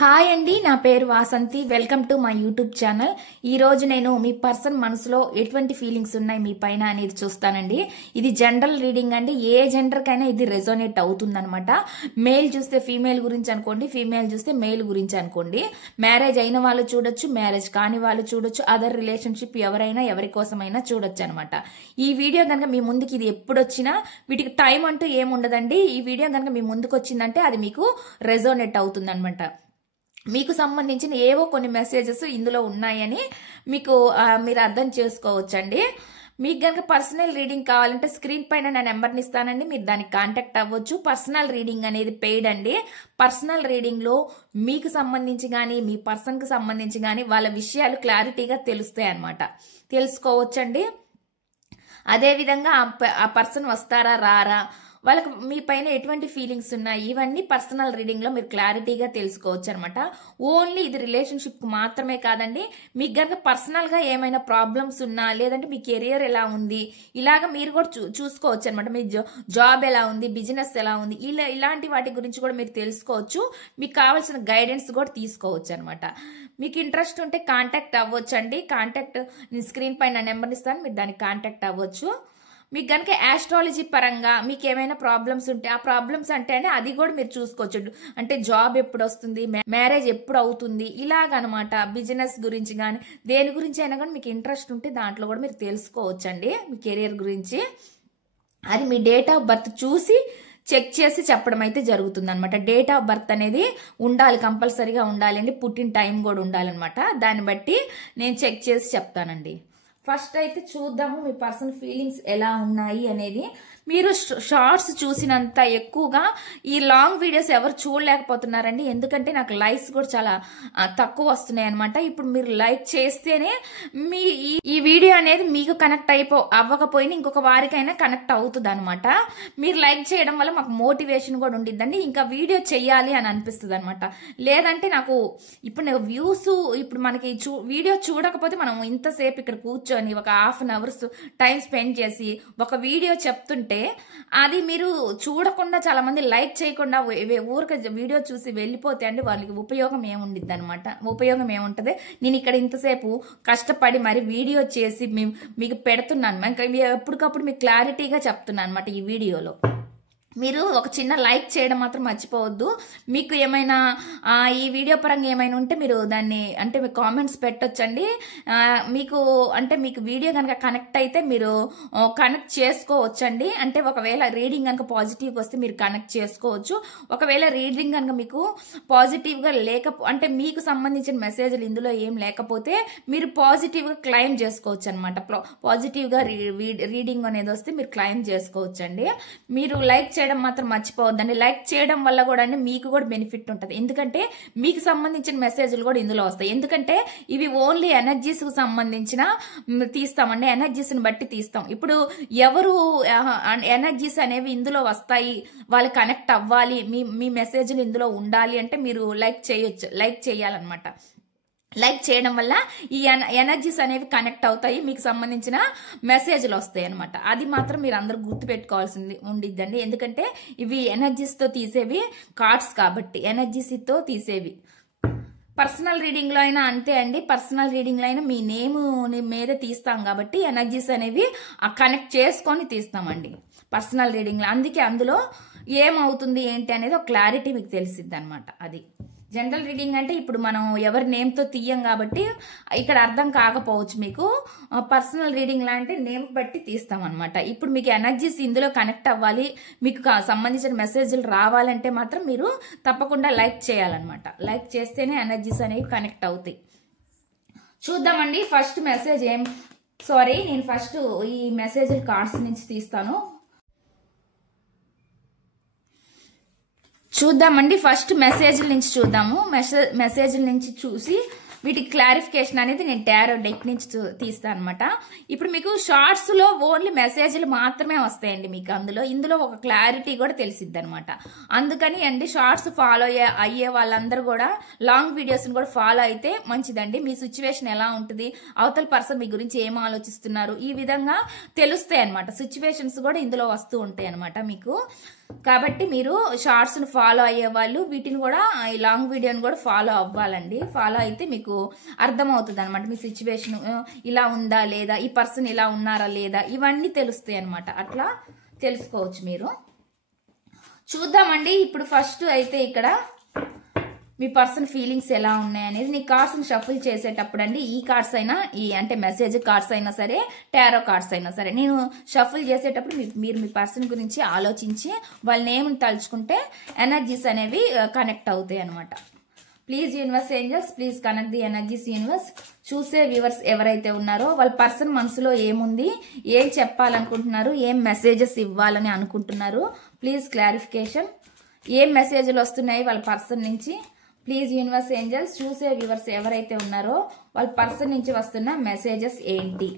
Hi అండి, నా పేరు Vasanthi. Welcome to my YouTube channel. ఈ రోజు నేను మీ పర్సన్ మనసులో ఎటువంటి ఫీలింగ్స్ ఉన్నాయి మీ పైన అనేది చూస్తానండి. ఇది జనరల్ రీడింగ్ అండి. ఏ జెండర్ కైనా ఇది రెజోనేట్ అవుతుందన్నమాట. మేల్ చూస్తే ఫీమేల్ గురించి అనుకోండి, ఫీమేల్ చూస్తే మేల్ గురించి అనుకోండి. మ్యారేజ్ అయిన వాళ్ళు చూడొచ్చు, మ్యారేజ్ కాని వాళ్ళు చూడొచ్చు, అదర్ రిలేషన్షిప్ ఎవరైనా ఎవరి కోసమైనా చూడొచ్చు అనమాట. ఈ వీడియో కనుక మీ ముందుకి ఇది ఎప్పుడు వచ్చినా వీటికి టైం అంటూ ఏముండదండి. ఈ వీడియో కనుక మీ ముందుకు వచ్చిందంటే అది మీకు రెజోనేట్ అవుతుంది అనమాట. మీకు సంబంధించిన ఏవో కొన్ని మెసేజెస్ ఇందులో ఉన్నాయని మీరు అర్థం చేసుకోవచ్చండి. మీకు కనుక పర్సనల్ రీడింగ్ కావాలంటే స్క్రీన్ పైన నా నెంబర్ని ఇస్తానండి, మీరు దానికి కాంటాక్ట్ అవ్వచ్చు. పర్సనల్ రీడింగ్ అనేది పెయిడ్ అండి. పర్సనల్ రీడింగ్ లో మీకు సంబంధించి కానీ మీ పర్సన్ కి సంబంధించి కానీ వాళ్ళ విషయాలు క్లారిటీగా తెలుస్తాయి అన్నమాట, తెలుసుకోవచ్చండి. అదేవిధంగా ఆ పర్సన్ వస్తారా రారా, వాళ్ళకి మీ పైన ఎటువంటి ఫీలింగ్స్ ఉన్నాయి, ఇవన్నీ పర్సనల్ రీడింగ్ లో మీరు క్లారిటీగా తెలుసుకోవచ్చు అనమాట. ఓన్లీ ఇది రిలేషన్షిప్ కు మాత్రమే కాదండి. మీకు కనుక పర్సనల్ గా ఏమైనా ప్రాబ్లమ్స్ ఉన్నా, లేదంటే మీ కెరియర్ ఎలా ఉంది, ఇలాగ మీరు కూడా చూసుకోవచ్చు అనమాట. మీ జాబ్ ఎలా ఉంది, బిజినెస్ ఎలా ఉంది, ఇలాంటి వాటి గురించి కూడా మీరు తెలుసుకోవచ్చు. మీకు కావాల్సిన గైడెన్స్ కూడా తీసుకోవచ్చు అనమాట. మీకు ఇంట్రెస్ట్ ఉంటే కాంటాక్ట్ అవ్వచ్చు అండి. నేను స్క్రీన్ పైన నెంబర్ ఇస్తాను, మీరు దానికి కాంటాక్ట్ అవ్వచ్చు. మీకు కనుక ఆస్ట్రాలజీ పరంగా మీకు ఏమైనా ప్రాబ్లమ్స్ ఉంటే, ఆ ప్రాబ్లమ్స్ అంటే అది కూడా మీరు చూసుకోవచ్చు. అంటే జాబ్ ఎప్పుడు వస్తుంది, మ్యారేజ్ ఎప్పుడు అవుతుంది, ఇలాగనమాట. బిజినెస్ గురించి కానీ దేని గురించి అయినా కానీ మీకు ఇంట్రెస్ట్ ఉంటే దాంట్లో కూడా మీరు తెలుసుకోవచ్చు అండి. మీ కెరియర్ గురించి అది మీ డేట్ ఆఫ్ బర్త్ చూసి చెక్ చేసి చెప్పడం అయితే జరుగుతుంది అనమాట. డేట్ ఆఫ్ బర్త్ అనేది ఉండాలి, కంపల్సరీగా ఉండాలండి. పుట్టిన టైం కూడా ఉండాలన్నమాట. దాన్ని బట్టి నేను చెక్ చేసి చెప్తానండి. ఫస్ట్ అయితే చూద్దాము మీ పర్సనల్ ఫీలింగ్స్ ఎలా ఉన్నాయి అనేది. మీరు షార్ట్స్ చూసినంత ఎక్కువగా ఈ లాంగ్ వీడియోస్ ఎవరు చూడలేకపోతున్నారండి. ఎందుకంటే నాకు లైక్స్ కూడా చాలా తక్కువ వస్తున్నాయి అనమాట. ఇప్పుడు మీరు లైక్ చేస్తేనే మీ ఈ వీడియో అనేది మీకు కనెక్ట్ అవ్వకపోయినా ఇంకొక వారికైనా కనెక్ట్ అవుతుంది అనమాట. మీరు లైక్ చేయడం వల్ల మాకు మోటివేషన్ కూడా ఉండిద్దండి, ఇంకా వీడియో చెయ్యాలి అని అనిపిస్తుంది అనమాట. లేదంటే నాకు వ్యూస్ ఇప్పుడు మనకి వీడియో చూడకపోతే మనం ఇంతసేపు ఇక్కడ కూర్చొని ఒక half an hours time spend చేసి ఒక వీడియో చెప్తుంటే అది మీరు చూడకుండా చాలా మంది లైక్ చేయకుండా ఊరికే వీడియో చూసి వెళ్ళిపోతే అండి వాళ్ళకి ఉపయోగం ఏముండిద్ది అనమాట. ఉపయోగం ఏముంటది? నేను ఇక్కడ ఇంతసేపు కష్టపడి మరి వీడియో చేసి మీకు పెడుతున్నాను, ఇంకా ఎప్పటికప్పుడు మీకు క్లారిటీగా చెప్తున్నాను అనమాట. ఈ వీడియోలో మీరు ఒక చిన్న లైక్ చేయడం మాత్రం మర్చిపోవద్దు. మీకు ఏమైనా ఈ వీడియో పరంగా ఏమైనా ఉంటే మీరు దాన్ని మీ కామెంట్స్ పెట్టొచ్చండి. మీకు వీడియో కనుక కనెక్ట్ అయితే మీరు కనెక్ట్ చేసుకోవచ్చండి. ఒకవేళ రీడింగ్ కనుక పాజిటివ్ వస్తే మీరు కనెక్ట్ చేసుకోవచ్చు. ఒకవేళ రీడింగ్ కనుక మీకు పాజిటివ్ గా మీకు సంబంధించిన మెసేజ్లు ఇందులో ఏం లేకపోతే మీరు పాజిటివ్ గా క్లైమ్ చేసుకోవచ్చు అనమాట. పాజిటివ్ గా రీడింగ్ అనేది వస్తే మీరు క్లైమ్ చేసుకోవచ్చు అండి. మీరు లైక్ చేయడం మాత్రం మర్చిపోవద్దండి. లైక్ చేయడం వల్ల కూడా మీకు కూడా బెనిఫిట్ ఉంటుంది. ఎందుకంటే మీకు సంబంధించిన మెసేజ్లు కూడా ఇందులో వస్తాయి. ఎందుకంటే ఇవి ఓన్లీ ఎనర్జీస్ కు సంబంధించిన తీస్తామండి, ఎనర్జీస్ ని బట్టి తీస్తాం. ఇప్పుడు ఎవరు ఎనర్జీస్ అనేవి ఇందులో వస్తాయి, వాళ్ళు కనెక్ట్ అవ్వాలి, మీ మెసేజ్లు ఇందులో ఉండాలి అంటే మీరు లైక్ చేయొచ్చు, లైక్ చేయాలన్నమాట. లైక్ చేయడం వల్ల ఈ ఎనర్జీస్ అనేవి కనెక్ట్ అవుతాయి, మీకు సంబంధించిన మెసేజ్లు వస్తాయి అనమాట. అది మాత్రం మీరు అందరూ గుర్తుపెట్టుకోవాల్సింది ఉండిద్దండి. ఎందుకంటే ఇవి ఎనర్జీస్ తో తీసేవి కార్డ్స్ కాబట్టి, ఎనర్జీస్ తో తీసేవి. పర్సనల్ రీడింగ్ లో అయినా అంతే అండి. పర్సనల్ రీడింగ్ లో అయినా మీ నేమ్ మీదే తీస్తాం కాబట్టి ఎనర్జీస్ అనేవి కనెక్ట్ చేసుకొని తీస్తామండి పర్సనల్ రీడింగ్ లో. అందుకే అందులో ఏమవుతుంది ఏంటి అనేది ఒక క్లారిటీ మీకు తెలిసిద్ది అనమాట. అది జనరల్ రీడింగ్ అంటే ఇప్పుడు మనం ఎవరి నేమ్ తో తీయం కాబట్టి ఇక్కడ అర్థం కాకపోవచ్చు మీకు. పర్సనల్ రీడింగ్ లాంటి నేమ్ బట్టి తీస్తాం అనమాట. ఇప్పుడు మీకు ఎనర్జీస్ ఇందులో కనెక్ట్ అవ్వాలి, మీకు సంబంధించిన మెసేజ్లు రావాలంటే మాత్రం మీరు తప్పకుండా లైక్ చేయాలన్నమాట. లైక్ చేస్తేనే ఎనర్జీస్ అనేవి కనెక్ట్ అవుతాయి. చూద్దామండి ఫస్ట్ మెసేజ్ నేను ఫస్ట్ ఈ మెసేజ్ కార్డ్స్ నుంచి తీస్తాను. చూద్దామండి ఫస్ట్ మెసేజ్ల నుంచి చూద్దాము. మెసేజ్ల నుంచి చూసి వీటికి క్లారిఫికేషన్ అనేది నేను టారో డెక్ నుంచి తీస్తాను అనమాట. ఇప్పుడు మీకు షార్ట్స్ లో ఓన్లీ మెసేజ్లు మాత్రమే వస్తాయండి. మీకు ఇందులో ఒక క్లారిటీ కూడా తెలిసిద్ది అనమాట. అందుకని అండి షార్ట్స్ ఫాలో అయ్యే వాళ్ళందరూ కూడా లాంగ్ వీడియోస్ కూడా ఫాలో అయితే మంచిదండి. మీ సిచ్యువేషన్ ఎలా ఉంటుంది, అవతల పర్సన్ మీ గురించి ఏం ఆలోచిస్తున్నారు, ఈ విధంగా తెలుస్తాయి అనమాట. సిచ్యువేషన్స్ కూడా ఇందులో వస్తూ ఉంటాయి అనమాట మీకు. కాబట్టి మీరు షార్ట్స్ను ఫాలో అయ్యే వాళ్ళు వీటిని కూడా ఈ లాంగ్ వీడియోని కూడా ఫాలో అవ్వాలండి. ఫాలో అయితే మీకు అర్థమవుతుంది అనమాట. మీ సిచ్యువేషన్ ఇలా ఉందా లేదా, ఈ పర్సన్ ఇలా ఉన్నారా లేదా, ఇవన్నీ తెలుస్తాయి అనమాట. అట్లా తెలుసుకోవచ్చు మీరు. చూద్దామండి. ఇప్పుడు ఫస్ట్ అయితే ఇక్కడ మీ పర్సన్ ఫీలింగ్స్ ఎలా ఉన్నాయనేది నీ కార్డ్స్ని షఫుల్ చేసేటప్పుడు అండి, ఈ కార్డ్స్ అయినా ఈ అంటే మెసేజ్ కార్డ్స్ అయినా సరే, టారో కార్డ్స్ అయినా సరే, నేను షఫుల్ చేసేటప్పుడు మీరు మీ పర్సన్ గురించి ఆలోచించి వాళ్ళ నేమ్ని తలుచుకుంటే ఎనర్జీస్ అనేవి కనెక్ట్ అవుతాయి అనమాట. Please universe angels, please connect the energies universe. చూసే వ్యూవర్స్ ఎవరైతే ఉన్నారో వాళ్ళ పర్సన్ మనసులో ఏముంది, ఏం చెప్పాలనుకుంటున్నారు, ఏం మెసేజెస్ ఇవ్వాలని అనుకుంటున్నారు, ప్లీజ్ క్లారిఫికేషన్. ఏం మెసేజ్లు వస్తున్నాయి వాళ్ళ పర్సన్ నుంచి. ప్లీజ్ యూనివర్స్ ఏంజల్స్, చూసే వ్యూవర్స్ ఎవరైతే ఉన్నారో వాళ్ళ పర్సన్ నుంచి వస్తున్న మెసేజెస్ ఏంటి.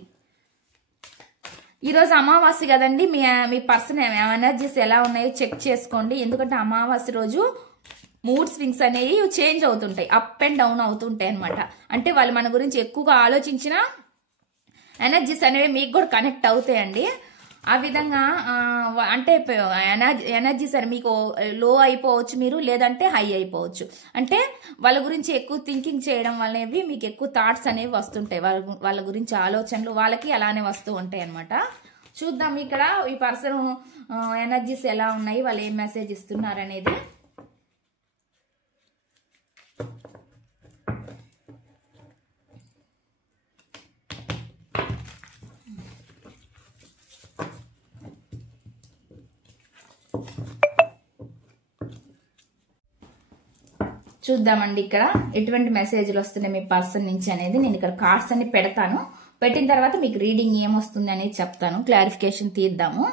ఈరోజు అమావాస్య కదండి, మీ పర్సన్ ఎనర్జీస్ ఎలా ఉన్నాయో చెక్ చేసుకోండి. ఎందుకంటే అమావాస్య రోజు మూడ్ స్వింగ్స్ అనేవి చేంజ్ అవుతుంటాయి, అప్ అండ్ డౌన్ అవుతుంటాయి అనమాట. అంటే వాళ్ళు మన గురించి ఎక్కువగా ఆలోచించిన ఎనర్జీస్ అనేవి మీకు కూడా కనెక్ట్ అవుతాయండి. ఆ విధంగా అంటే ఎనర్జీస్ అని మీకు లో అయిపోవచ్చు మీరు, లేదంటే హై అయిపోవచ్చు. అంటే వాళ్ళ గురించి ఎక్కువ థింకింగ్ చేయడం వల్లనేవి మీకు ఎక్కువ థాట్స్ అనేవి వస్తుంటాయి. వాళ్ళ గురించి ఆలోచనలు వాళ్ళకి అలానే వస్తూ ఉంటాయి అనమాట. చూద్దాం ఇక్కడ ఈ పర్సన్ ఎనర్జీస్ ఎలా ఉన్నాయి, వాళ్ళు ఏం మెసేజ్ ఇస్తున్నారు అనేది. చూద్దామండి ఇక్కడ ఎటువంటి మెసేజ్లు వస్తున్నాయి మీ పర్సన్ నుంచి అనేది. నేను ఇక్కడ కార్డ్స్ అన్ని పెడతాను. పెట్టిన తర్వాత మీకు రీడింగ్ ఏమొస్తుంది అనేది చెప్తాను, క్లారిఫికేషన్ తీద్దాము.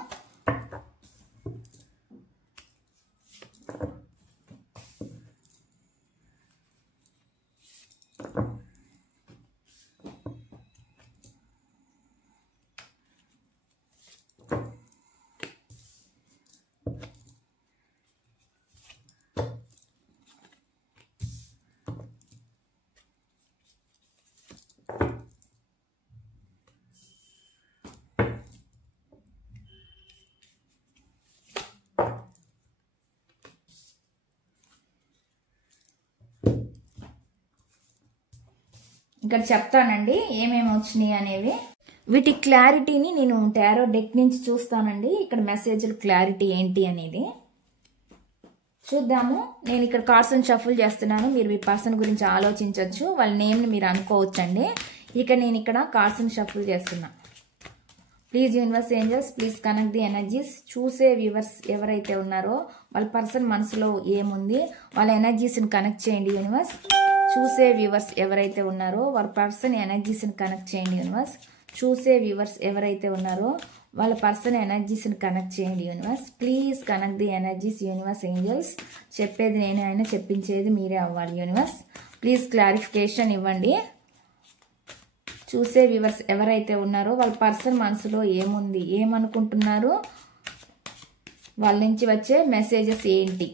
ఇక్కడ చెప్తానండి ఏమేమి వచ్చినాయి అనేవి. వీటి క్లారిటీని నేను టారో డెక్ నుంచి చూస్తానండి. ఇక్కడ మెసేజ్లు క్లారిటీ ఏంటి అనేది చూద్దాము. నేను ఇక్కడ కార్డ్స్ షఫుల్ చేస్తున్నాను. మీరు మీ పర్సన్ గురించి ఆలోచించవచ్చు, వాళ్ళ నేమ్ని మీరు అనుకోవచ్చండి. ఇక నేను ఇక్కడ కార్డ్స్ షఫుల్ చేస్తున్నా. Please universe angels, please connect the energies. చూసే వ్యూవర్స్ ఎవరైతే ఉన్నారో వాళ్ళ పర్సన్ మనసులో ఏముంది, వాళ్ళ ఎనర్జీస్ని కనెక్ట్ చేయండి యూనివర్స్. చూసే వ్యూవర్స్ ఎవరైతే ఉన్నారో వాళ్ళ పర్సన్ ఎనర్జీస్ని కనెక్ట్ చేయండి యూనివర్స్. చూసే వ్యూవర్స్ ఎవరైతే ఉన్నారో వాళ్ళ పర్సన్ ఎనర్జీస్ని కనెక్ట్ చేయండి universe. Please connect the energies universe angels. చెప్పేది నేనే అయినా చెప్పించేది మీరే అవ్వాలి యూనివర్స్. ప్లీజ్ క్లారిఫికేషన్ ఇవ్వండి. చూసే వ్యూవర్స్ ఎవరైతే ఉన్నారో వాళ్ళ పర్సన్ మనసులో ఏముంది, ఏమనుకుంటున్నారు, వాళ్ళ నుంచి వచ్చే మెసేజెస్ ఏంటి.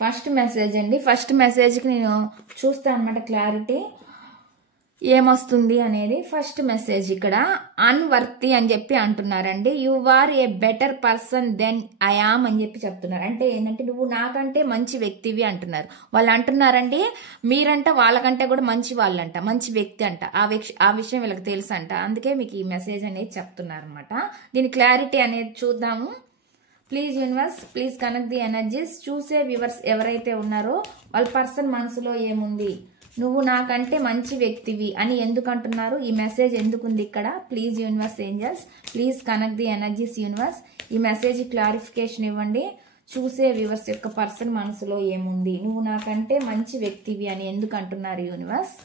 ఫస్ట్ మెసేజ్ అండి. ఫస్ట్ మెసేజ్కి నేను చూస్తాను అనమాట క్లారిటీ ఏమొస్తుంది అనేది. ఫస్ట్ మెసేజ్ ఇక్కడ అన్వర్తి అని చెప్పి అంటున్నారండి. You are a better person than I am అని చెప్పి చెప్తున్నారు. అంటే ఏంటంటే నువ్వు నాకంటే మంచి వ్యక్తివి అంటున్నారు. వాళ్ళు అంటున్నారండి మీరంట వాళ్ళకంటే కూడా మంచి వాళ్ళంట, మంచి వ్యక్తి అంట. ఆ విషయం వీళ్ళకి తెలుసు అంట. అందుకే మీకు ఈ మెసేజ్ అనేది చెప్తున్నారు అనమాట. దీని క్లారిటీ అనేది చూద్దాము. Please universe, please connect the energies. చూసే వ్యూవర్స్ ఎవరైతే ఉన్నారో వాళ్ళ పర్సన్ మనసులో ఏముంది, నువ్వు నాకంటే మంచి వ్యక్తివి అని ఎందుకు అంటున్నారు, ఈ మెసేజ్ ఎందుకు ఉంది ఇక్కడ. Please universe angels, please connect the energies universe. ఈ మెసేజ్ క్లారిఫికేషన్ ఇవ్వండి. చూసే వ్యూవర్స్ యొక్క పర్సన్ మనసులో ఏముంది, నువ్వు నాకంటే మంచి వ్యక్తివి అని ఎందుకు అంటున్నారు యూనివర్స్.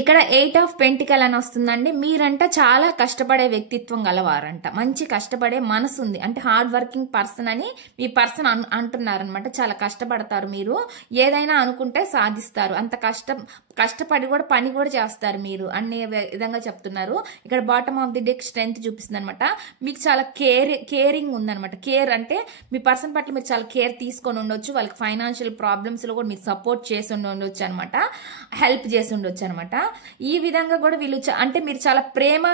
ఇక్కడ 8 ఆఫ్ పెంటికల్ అని వస్తుందండి. మీరంట చాలా కష్టపడే వ్యక్తిత్వం గలవారంట, మంచి కష్టపడే మనసు ఉంది, అంటే హార్డ్ వర్కింగ్ పర్సన్ అని మీ పర్సన్ అంటున్నారనమాట. చాలా కష్టపడతారు, మీరు ఏదైనా అనుకుంటే సాధిస్తారు, అంత కష్టపడి కూడా పని కూడా చేస్తారు మీరు అనే విధంగా చెప్తున్నారు. ఇక్కడ bottom of the deck strength చూపిస్తుంది అనమాట. మీకు చాలా కేరింగ్ ఉందనమాట. కేర్ అంటే మీ పర్సన్ పట్ల మీరు చాలా కేర్ తీసుకొని ఉండొచ్చు, వాళ్ళకి ఫైనాన్షియల్ ప్రాబ్లమ్స్ లో కూడా మీరు సపోర్ట్ చేసి ఉండొచ్చు అనమాట, హెల్ప్ చేసి ఉండొచ్చు అనమాట. ఈ విధంగా కూడా వీళ్ళు అంటే మీరు చాలా ప్రేమ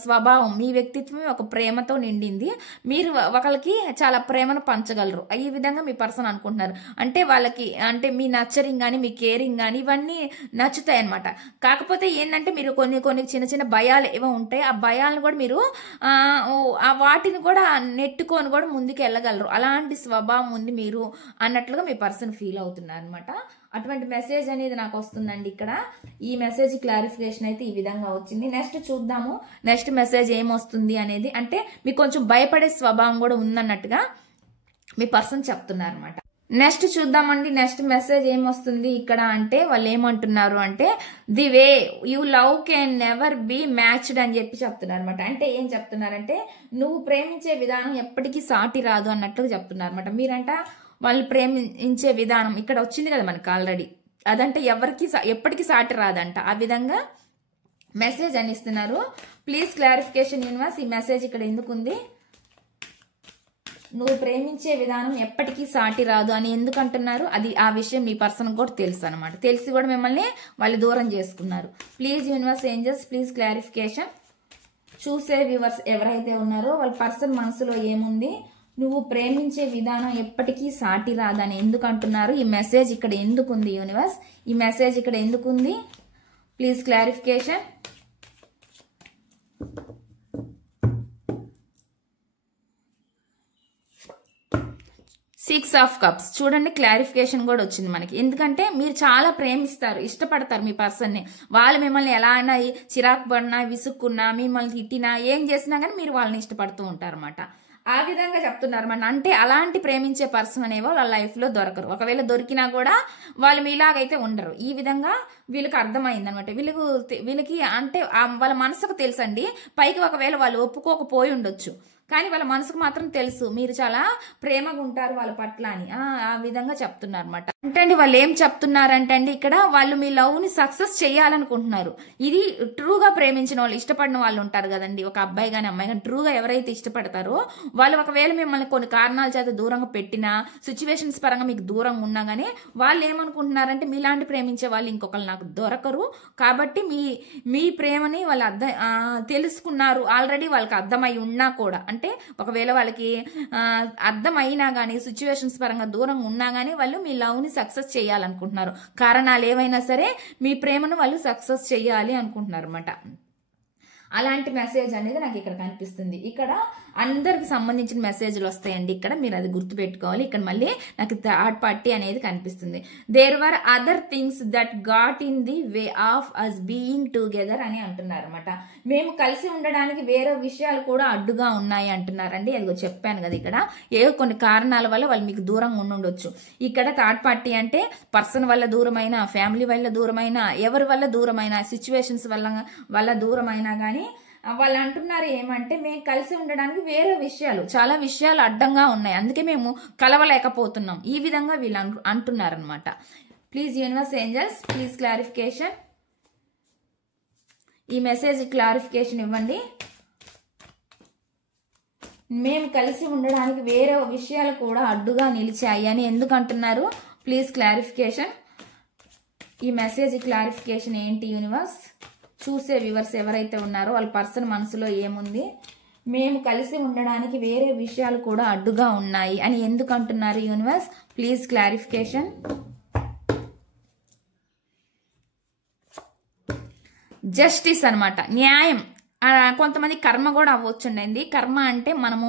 స్వభావం, మీ వ్యక్తిత్వమే ఒక ప్రేమతో నిండింది, మీరు ఒకరికి చాలా ప్రేమను పంచగలరు, ఈ విధంగా మీ పర్సన్ అనుకుంటున్నారు. అంటే వాళ్ళకి అంటే మీ నర్చరింగ్ కానీ మీ కేరింగ్ కానీ ఇవన్నీ నచ్చుతాయి అనమాట. కాకపోతే ఏంటంటే మీరు కొన్ని చిన్న చిన్న భయాలు ఏవో ఉంటాయి, ఆ భయాలను కూడా మీరు వాటిని కూడా నెట్టుకొని కూడా ముందుకు వెళ్ళగలరు, అలాంటి స్వభావం ఉంది మీరు అన్నట్లుగా మీ పర్సన్ ఫీల్ అవుతున్నారు అనమాట. అటువంటి మెసేజ్ అనేది నాకు వస్తుందండి. ఇక్కడ ఈ మెసేజ్ క్లారిఫికేషన్ అయితే ఈ విధంగా వచ్చింది. నెక్స్ట్ చూద్దాము నెక్స్ట్ మెసేజ్ ఏమొస్తుంది అనేది. అంటే మీకు కొంచెం భయపడే స్వభావం కూడా ఉందన్నట్టుగా మీ పర్సన్ చెప్తున్నారు అనమాట. నెక్స్ట్ చూద్దామండి నెక్స్ట్ మెసేజ్ ఏమొస్తుంది ఇక్కడ. అంటే వాళ్ళు ఏమంటున్నారు అంటే the way you love can never be matched అని చెప్పి చెప్తున్నారు అనమాట. అంటే ఏం చెప్తున్నారంటే నువ్వు ప్రేమించే విధానం ఎప్పటికీ సాటి రాదు అన్నట్లుగా చెప్తున్నారు అనమాట. మీరంట వాళ్ళు ప్రేమించే విధానం ఇక్కడ వచ్చింది కదా మనకు ఆల్రెడీ, అదంటే ఎప్పటికీ సాటి రాదంట, ఆ విధంగా మెసేజ్ అని ఇస్తున్నారు. ప్లీజ్ క్లారిఫికేషన్ యూనివర్స్, ఈ మెసేజ్ ఇక్కడ ఎందుకుంది? నువ్వు ప్రేమించే విధానం ఎప్పటికీ సాటి రాదు అని ఎందుకు అంటున్నారు? అది ఆ విషయం మీ పర్సన్ కూడా తెలుసు అనమాట, తెలిసి కూడా మిమ్మల్ని వాళ్ళు దూరం చేసుకున్నారు. Please universe angels please clarification. చూసే వ్యూవర్స్ ఎవరైతే ఉన్నారో వాళ్ళ పర్సన్ మనసులో ఏముంది, నువ్వు ప్రేమించే విధానం ఎప్పటికీ సాటి రాదని ఎందుకు అంటున్నారు? ఈ మెసేజ్ ఇక్కడ ఎందుకుంది యూనివర్స్? ఈ మెసేజ్ ఇక్కడ ఎందుకుంది? Please clarification. Six of cups చూడండి, క్లారిఫికేషన్ కూడా వచ్చింది మనకి. ఎందుకంటే మీరు చాలా ప్రేమిస్తారు, ఇష్టపడతారు మీ పర్సన్ని. వాళ్ళు మిమ్మల్ని ఎలా అయినా చిరాకు పడినా విసుక్కున్నా మిమ్మల్ని తిట్టినా ఏం చేసినా కానీ మీరు వాళ్ళని ఇష్టపడుతూ ఉంటారు అన్నమాట. ఆ విధంగా చెప్తున్నారు మన. అంటే అలాంటి ప్రేమించే పర్సన్ అనేవో వాళ్ళ లైఫ్ లో దొరకరు, ఒకవేళ దొరికినా కూడా వాళ్ళు మీలాగైతే ఉండరు. ఈ విధంగా వీళ్ళకి అర్థమైంది అనమాట. వీళ్ళకి అంటే వాళ్ళ మనసుకు తెలుసండి, పైకి ఒకవేళ వాళ్ళు ఒప్పుకోకపోయి ఉండొచ్చు కానీ వాళ్ళ మనసుకు మాత్రం తెలుసు మీరు చాలా ప్రేమగా ఉంటారు వాళ్ళ పట్ల అని. ఆ విధంగా చెప్తున్నారు అనమాట. అంటే వాళ్ళు ఏం చెప్తున్నారంటే అండి ఇక్కడ వాళ్ళు మీ లవ్ ని సక్సెస్ చేయాలనుకుంటున్నారు. ఇది ట్రూగా ప్రేమించిన వాళ్ళు, ఇష్టపడిన వాళ్ళు ఉంటారు కదండి, ఒక అబ్బాయి కానీ అమ్మాయి కానీ ట్రూగా ఎవరైతే ఇష్టపడతారో వాళ్ళు ఒకవేళ మిమ్మల్ని కొన్ని కారణాల చేత దూరంగా పెట్టినా, సిచ్యువేషన్స్ పరంగా మీకు దూరంగా ఉన్నా కానీ వాళ్ళు ఏమనుకుంటున్నారంటే మీలాంటి ప్రేమించే వాళ్ళు ఇంకొకరు నాకు దొరకరు కాబట్టి మీ ప్రేమని వాళ్ళు తెలుసుకున్నారు ఆల్రెడీ, వాళ్ళకి అర్థమై ఉన్నా కూడా. అంటే ఒకవేళ వాళ్ళకి అర్థమైనా కానీ సిచ్యువేషన్స్ పరంగా దూరంగా ఉన్నా కానీ వాళ్ళు మీ లవ్ ని సక్సెస్ చేయాలనుకుంటున్నారు. కారణాలు ఏవైనా సరే మీ ప్రేమను వాళ్ళు సక్సెస్ చేయాలి అనుకుంటున్నారు అనమాట. అలాంటి మెసేజ్ అనేది నాకు ఇక్కడ కనిపిస్తుంది. ఇక్కడ అందరికి సంబంధించిన మెసేజ్లు వస్తాయండి, ఇక్కడ మీరు అది గుర్తుపెట్టుకోవాలి. ఇక్కడ మళ్ళీ నాకు థర్డ్ పార్టీ అనేది కనిపిస్తుంది. There were other things that got in the way of us being together అని అంటున్నారు అనమాట. మేము కలిసి ఉండడానికి వేరే విషయాలు కూడా అడ్డుగా ఉన్నాయి అంటున్నారండి. అది చెప్పాను కదా, ఇక్కడ ఏవో కొన్ని కారణాల వల్ల వాళ్ళు మీకు దూరంగా ఉండొచ్చు. ఇక్కడ థర్డ్ పార్టీ అంటే పర్సన్ వల్ల దూరమైన, ఫ్యామిలీ వల్ల దూరమైన, ఎవరి వల్ల దూరమైన, సిచ్యువేషన్స్ వల్ల దూరమైనా కానీ వాళ్ళు అంటున్నారు ఏమంటే మేము కలిసి ఉండడానికి వేరే విషయాలు, చాలా విషయాలు అడ్డంగా ఉన్నాయి, అందుకే మేము కలవలేకపోతున్నాం, ఈ విధంగా వీళ్ళు అంటున్నారనమాట. Please universe angels please clarification. ఈ మెసేజ్ క్లారిఫికేషన్ ఇవ్వండి. మేము కలిసి ఉండడానికి వేరే విషయాలు కూడా అడ్డుగా నిలిచాయి అని ఎందుకు అంటున్నారు? Please clarification. ఈ మెసేజ్ క్లారిఫికేషన్ ఏంటి యూనివర్స్? చూసే వ్యూవర్స్ ఎవరైతే ఉన్నారో వాళ్ళ పర్సన్ మనసులో ఏముంది, మేము కలిసి ఉండడానికి వేరే విషయాలు కూడా అడ్డుగా ఉన్నాయి అని ఎందుకు అంటున్నారు యూనివర్స్? Please clarification. జస్టిస్ అన్నమాట, న్యాయం. కొంతమంది కర్మ కూడా అవ్వచ్చుండండి. కర్మ అంటే మనము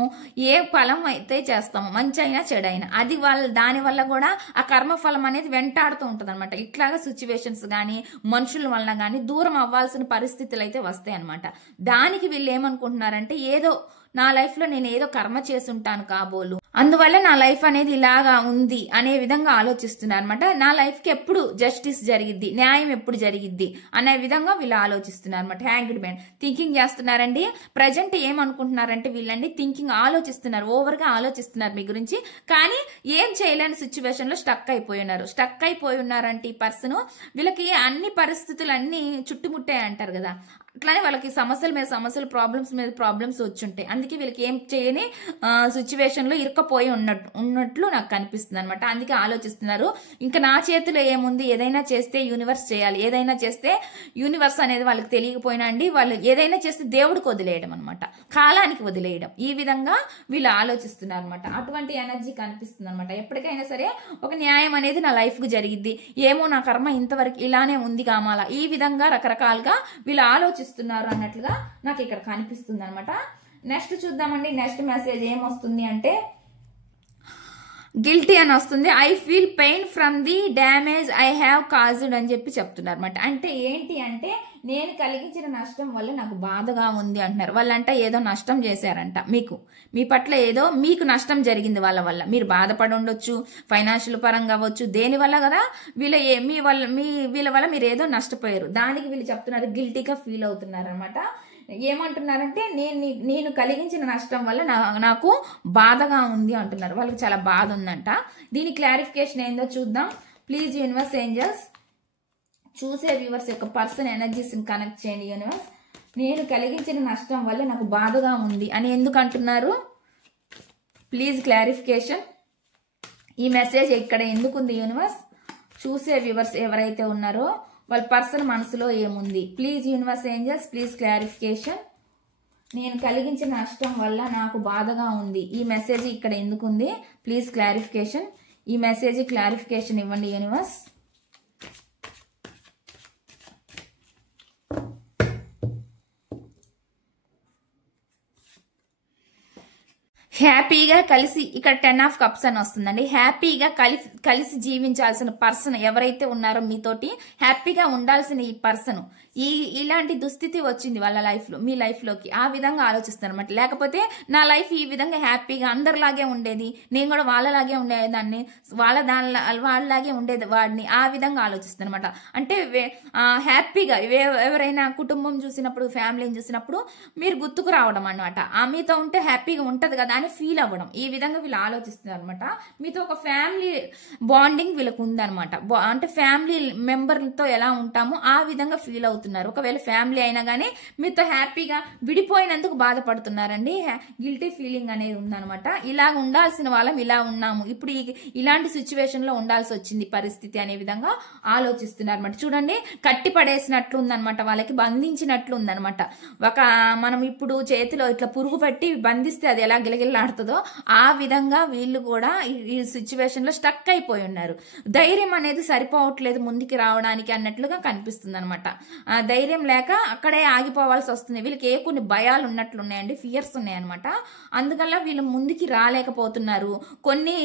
ఏ ఫలం అయితే చేస్తామో, మంచి అయినా చెడైనా, అది దాని వల్ల కూడా ఆ కర్మ ఫలం అనేది వెంటాడుతూ ఉంటుంది అనమాట. ఇట్లాగా సిచ్యువేషన్స్ కానీ మనుషుల వలన కానీ దూరం అవ్వాల్సిన పరిస్థితులు అయితే వస్తాయి అనమాట. దానికి వీళ్ళు ఏమనుకుంటున్నారంటే ఏదో నా లైఫ్ లో నేను ఏదో కర్మ చేసుంటాను కాబోలు, అందువల్ల నా లైఫ్ అనేది ఇలాగా ఉంది అనే విధంగా ఆలోచిస్తున్నారు అనమాట. నా లైఫ్కి ఎప్పుడు జస్టిస్ జరిగిద్ది, న్యాయం ఎప్పుడు జరిగిద్ది అనే విధంగా వీళ్ళు ఆలోచిస్తున్నారు అనమాట. హ్యాంగ్డ్ మ్యాన్ థింకింగ్ చేస్తున్నారండి. ప్రజెంట్ ఏమనుకుంటున్నారంటే వీళ్ళండి థింకింగ్ ఆలోచిస్తున్నారు, ఓవర్గా ఆలోచిస్తున్నారు మీ గురించి. కానీ ఏం చేయలేని సిచ్యువేషన్ లో స్టక్ అయిపోయి ఉన్నారంటే ఈ పర్సన్ వీళ్ళకి అన్ని పరిస్థితులు అన్ని చుట్టుముట్టాయి అంటారు కదా, అట్లానే వాళ్ళకి సమస్యల మీద సమస్యలు, ప్రాబ్లమ్స్ మీద ప్రాబ్లమ్స్ వచ్చుంటాయి. అందుకే వీళ్ళకి ఏం చేయని సిచ్యువేషన్ లో ఇరుక్కపోయి ఉన్నట్లు నాకు కనిపిస్తుంది అనమాట. అందుకే ఆలోచిస్తున్నారు ఇంకా నా చేతిలో ఏముంది, ఏదైనా చేస్తే యూనివర్స్ చేయాలి, ఏదైనా చేస్తే యూనివర్స్ అనేది వాళ్ళకి తెలియకపోయినా అండి, వాళ్ళు ఏదైనా చేస్తే దేవుడికి వదిలేయడం అనమాట, కాలానికి వదిలేయడం, ఈ విధంగా వీళ్ళు ఆలోచిస్తున్నారు అనమాట. అటువంటి ఎనర్జీ కనిపిస్తుంది అనమాట. ఎప్పటికైనా సరే ఒక న్యాయం అనేది నా లైఫ్ కు జరిగిద్ది, ఏమో నా కర్మ ఇంతవరకు ఇలానే ఉంది కామాల, ఈ విధంగా రకరకాలుగా వీళ్ళు ఆలోచిస్తున్నారు అన్నట్లుగా నాకు ఇక్కడ కనిపిస్తుంది అనమాట. నెక్స్ట్ చూద్దామండి. నెక్స్ట్ మెసేజ్ ఏమొస్తుంది అంటే గిల్టీ అని వస్తుంది. I feel pain from the damage I have caused అని చెప్పి చెప్తున్నారు అనమాట. అంటే ఏంటి అంటే నేను కలిగించిన నష్టం వల్ల నాకు బాధగా ఉంది అంటున్నారు. వాళ్ళంట ఏదో నష్టం చేశారంట, మీ పట్ల ఏదో మీకు నష్టం జరిగింది వాళ్ళ వల్ల, మీరు బాధపడి ఉండొచ్చు, ఫైనాన్షియల్ పరంగా అవ్వచ్చు, దేని వల్ల కదా వీళ్ళ వల్ల మీరు ఏదో నష్టపోయారు, దానికి వీళ్ళు చెప్తున్నారు, గిల్టీగా ఫీల్ అవుతున్నారు అనమాట. ఏమంటున్నారంటే నేను కలిగించిన నష్టం వల్ల నాకు బాధగా ఉంది అంటున్నారు. వాళ్ళకి చాలా బాధ ఉందంట. దీని క్లారిఫికేషన్ ఏందో చూద్దాం. ప్లీజ్ యూనివర్స్ ఏంజల్స్ చూసే వ్యూవర్స్ యొక్క పర్సన్ ఎనర్జీస్ కనెక్ట్ చేయండి. యూనివర్స్ నేను కలిగించిన నష్టం వల్ల నాకు బాధగా ఉంది అని ఎందుకు అంటున్నారు? Please clarification. ఈ మెసేజ్ ఇక్కడ ఎందుకుంది యూనివర్స్? చూసే వ్యూవర్స్ ఎవరైతే ఉన్నారో వాళ్ళ పర్సన్ మనసులో ఏముంది? Please universe angels please clarification. నేను కలిగించిన నష్టం వల్ల నాకు బాధగా ఉంది, ఈ మెసేజ్ ఇక్కడ ఎందుకుంది? Please clarification. ఈ మెసేజ్ క్లారిఫికేషన్ ఇవ్వండి యూనివర్స్. హ్యాపీగా కలిసి, ఇక్కడ 10 ఆఫ్ కప్స్ అని వస్తుందండి. హ్యాపీగా కలిసి జీవించాల్సిన పర్సన్ ఎవరైతే ఉన్నారో, మీతోటి హ్యాపీగా ఉండాల్సిన ఈ పర్సన్ ఇలాంటి దుస్థితి వచ్చింది వాళ్ళ లైఫ్ లో, మీ లైఫ్ లోకి, ఆ విధంగా ఆలోచిస్తారు అనమాట. లేకపోతే నా లైఫ్ ఈ విధంగా హ్యాపీగా అందరిలాగే ఉండేది, నేను కూడా వాళ్ళలాగే ఉండేదాన్ని, వాళ్ళలాగే ఉండేది వాడిని, ఆ విధంగా ఆలోచిస్తారు అనమాట. అంటే హ్యాపీగా ఎవరైనా కుటుంబం చూసినప్పుడు, ఫ్యామిలీని చూసినప్పుడు మీరు గుర్తుకు రావడం అనమాట. మీతో ఉంటే హ్యాపీగా ఉంటది కదా అని ఫీల్ అవ్వడం, ఈ విధంగా వీళ్ళు ఆలోచిస్తున్నారు అనమాట. మీతో ఒక ఫ్యామిలీ బాండింగ్ వీళ్ళకు ఉందనమాట. అంటే ఫ్యామిలీ మెంబర్లతో ఎలా ఉంటామో ఆ విధంగా ఫీల్ అవుతున్నారు. ఒకవేళ ఫ్యామిలీ అయినా కానీ మీతో హ్యాపీగా విడిపోయినందుకు బాధపడుతున్నారండి. గిల్టీ ఫీలింగ్ అనేది ఉందనమాట. ఇలా ఉండాల్సిన వాళ్ళం ఇలా ఉన్నాము, ఇప్పుడు ఇలాంటి సిచ్యువేషన్ లో ఉండాల్సి వచ్చింది పరిస్థితి అనే విధంగా ఆలోచిస్తున్నారు అనమాట. చూడండి, కట్టి పడేసినట్లు ఉందనమాట, వాళ్ళకి బంధించినట్లు ఉందనమాట. మనం ఇప్పుడు చేతిలో ఇట్లా పురుగు పెట్టి బంధిస్తే అది ఎలా గిలగిల్లాడుతుందో ఆ విధంగా వీళ్ళు కూడా ఈ సిచ్యువేషన్ లో స్టక్ అయిపోయి ఉన్నారు. ధైర్యం అనేది సరిపోవట్లేదు ముందుకి రావడానికి అన్నట్లుగా కనిపిస్తుంది అనమాట. ధైర్యం లేక అక్కడే ఆగిపోవాల్సి వస్తుంది. వీళ్ళకి కొన్ని భయాలు ఉన్నట్లు ఉన్నాయండి, ఫియర్స్ ఉన్నాయన్నమాట. అందువల్ల వీళ్ళు ముందుకి రాలేకపోతున్నారు. కొన్ని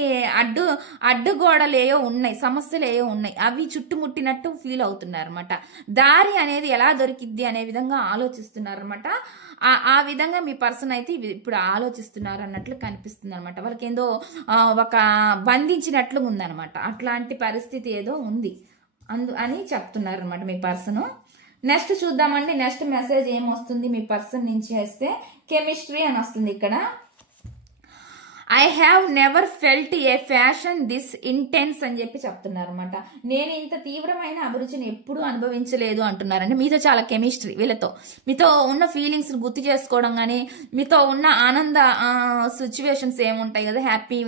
అడ్డుగోడలు ఏయో ఉన్నాయి, సమస్యలు ఏయో ఉన్నాయి, అవి చుట్టుముట్టినట్టు ఫీల్ అవుతున్నారు అనమాట. దారి అనేది ఎలా దొరికిద్ది అనే విధంగా ఆలోచిస్తున్నారు అనమాట. ఆ విధంగా మీ పర్సన్ అయితే ఇప్పుడు ఆలోచిస్తున్నారు అన్నట్లు కనిపిస్తుంది అనమాట. వాళ్ళకి ఏదో ఒక బంధించినట్లు ఉందనమాట. అట్లాంటి పరిస్థితి ఏదో ఉంది అని చెప్తున్నారు అనమాట మీ పర్సన్. నెక్స్ట్ చూద్దామండి. నెక్స్ట్ మెసేజ్ ఏమొస్తుంది మీ పర్సన్ నుంచి వేస్తే కెమిస్ట్రీ అని వస్తుంది ఇక్కడ. I have never felt A fashion this intense అని చెప్పి చెప్తున్నారు అనమాట. నేను ఇంత తీవ్రమైన అభిరుచిని ఎప్పుడూ అనుభవించలేదు అంటున్నారండి. మీతో చాలా కెమిస్ట్రీ, మీతో ఉన్న ఫీలింగ్స్ గుర్తు చేసుకోవడం కానీ, మీతో ఉన్న ఆనంద సిచ్యువేషన్స్ ఏముంటాయి కదా హ్యాపీ,